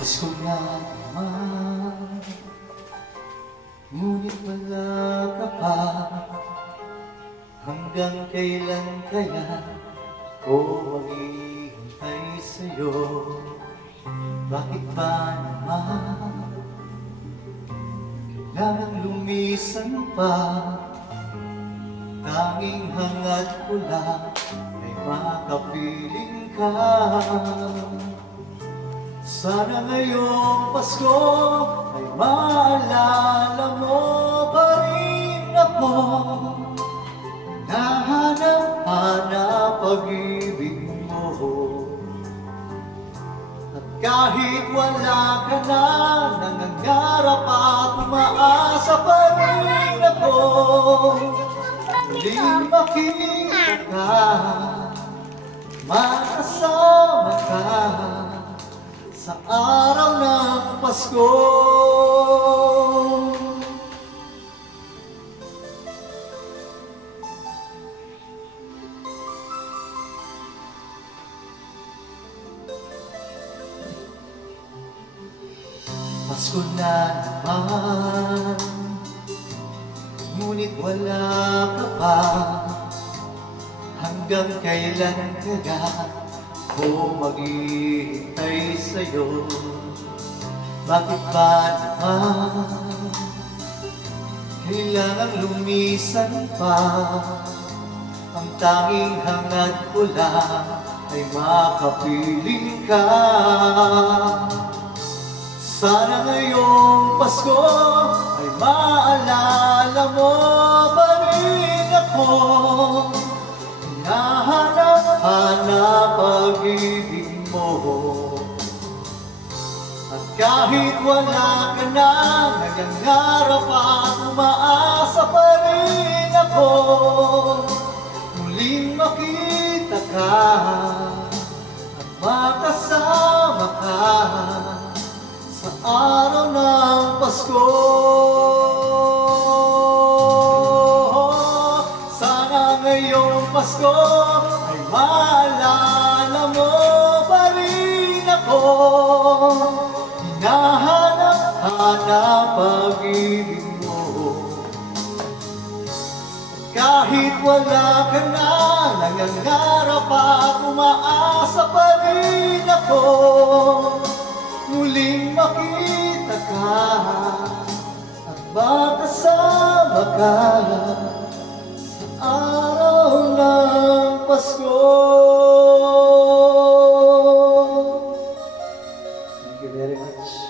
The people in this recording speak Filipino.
Pasko na naman, ngunit wala ka pa. Hanggang kailan kaya ako maghihintay sa'yo? Bakit ba naman kailangang lumisan pa? Tanging hangad ko lang ay makapiling ka. Sana ngayong Pasko ay maalala mo pa rin ako. Nahanap-hanap pag-ibig mo. At kahit wala ka na, nangangarap at umaasa pa rin ako. Muling makita ka, makasama ka sa araw ng Pasko. Pasko na naman, ngunit wala ka pa. Hanggang kailan kaya ako maghihintay sa'yo? Bakit ba naman kailangang lumisan pa? Ang tanging hangad ko lang ay makapiling ka. Sana ngayong Pasko ay maalala mo pa rin ako. Hinahanap-hanap pag-ibig mo. At kahit wala ka na, nangangarap at umaasa pa rin ako. Muling makita ka at makasama ka sa araw ng Pasko. Sana ngayong Pasko ay maalala mo pa rin ako. Hinahanap-hanap pag-ibig mo. Kahit wala ka na, nangangarap at umaasa pa rin ako. Muling makita ka at makasama ka sa araw ng Pasko. Thank you very much.